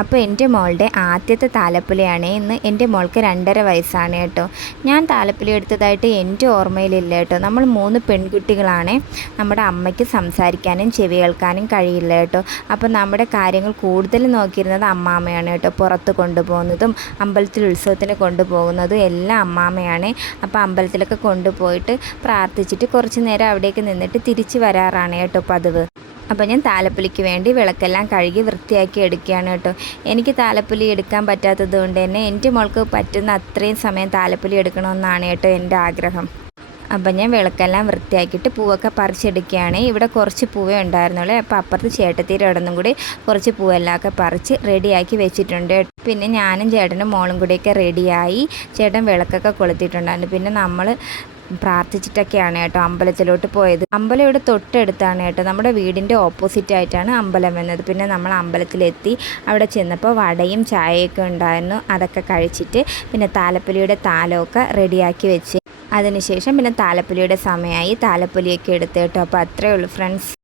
അപ്പോൾ എൻ്റെ മോളുടെ ആദ്യത്തെ താലപ്പൊലിയാണ് ഇന്ന്. എൻ്റെ മോൾക്ക് 2.5 വയസ്സാണ് കേട്ടോ. ഞാൻ താലപ്പൊലി എടുത്തതായിട്ട് എൻ്റെ ഓർമ്മയിലില്ല കേട്ടോ. നമ്മൾ 3 പെൺകുട്ടികളാണ്. നമ്മുടെ അമ്മയ്ക്ക് സംസാരിക്കാനും ചെവി കേൾക്കാനും കഴിയില്ല കേട്ടോ. അപ്പോൾ നമ്മുടെ കാര്യങ്ങൾ കൂടുതൽ നോക്കിയിരുന്നത് അമ്മാമ്മയാണ് കേട്ടോ. പുറത്ത് കൊണ്ടുപോകുന്നതും അമ്പലത്തിൽ ഉത്സവത്തിന് കൊണ്ടുപോകുന്നതും എല്ലാം അമ്മാമ്മയാണ്. അപ്പോൾ അമ്പലത്തിലൊക്കെ കൊണ്ടുപോയിട്ട് പ്രാർത്ഥിച്ചിട്ട് കുറച്ച് നേരം അവിടേക്ക് നിന്നിട്ട് തിരിച്ച് വരാറാണ് കേട്ടോ പതിവ്. അപ്പോൾ ഞാൻ താലപ്പൊലിക്ക് വേണ്ടി വിളക്കെല്ലാം കഴുകി വൃത്തിയാക്കി എടുക്കുകയാണ് കേട്ടോ. എനിക്ക് താലപ്പൊലി എടുക്കാൻ പറ്റാത്തത് കൊണ്ട് തന്നെ എൻ്റെ മോൾക്ക് പറ്റുന്ന അത്രയും സമയം താലപ്പൊലി എടുക്കണമെന്നാണ് കേട്ടോ എൻ്റെ ആഗ്രഹം. അപ്പം ഞാൻ വിളക്കെല്ലാം വൃത്തിയാക്കിയിട്ട് പൂവൊക്കെ പറിച്ചെടുക്കുകയാണ്. ഇവിടെ കുറച്ച് പൂവേ ഉണ്ടായിരുന്നുള്ളൂ. അപ്പോൾ അപ്പുറത്ത് ചേട്ടത്തിയുടെ ഇടന്നും കൂടി കുറച്ച് പൂവെല്ലാം ഒക്കെ പറിച്ച് റെഡിയാക്കി വെച്ചിട്ടുണ്ട്. പിന്നെ ഞാനും ചേട്ടനും മോളും കൂടിയൊക്കെ റെഡിയായി. ചേട്ടൻ വിളക്കൊക്കെ കൊളുത്തിയിട്ടുണ്ടായിരുന്നു. പിന്നെ നമ്മൾ പ്രാർത്ഥിച്ചിട്ടൊക്കെയാണ് കേട്ടോ അമ്പലത്തിലോട്ട് പോയത്. അമ്പലം ഇവിടെ തൊട്ടടുത്താണ് കേട്ടോ. നമ്മുടെ വീടിൻ്റെ ഓപ്പോസിറ്റ് ആയിട്ടാണ് അമ്പലം വന്നത്. പിന്നെ നമ്മൾ അമ്പലത്തിലെത്തി. അവിടെ ചെന്നപ്പോൾ വടയും ചായയൊക്കെ ഉണ്ടായിരുന്നു. അതൊക്കെ കഴിച്ചിട്ട് പിന്നെ താലപ്പൊലിയുടെ താലമൊക്കെ റെഡിയാക്കി വെച്ച് അതിനുശേഷം പിന്നെ താലപ്പൊലിയുടെ സമയമായി. താലപ്പൊലിയൊക്കെ എടുത്ത് കേട്ടോ. അപ്പോൾ അത്രയേ ഉള്ളൂ ഫ്രണ്ട്സ്.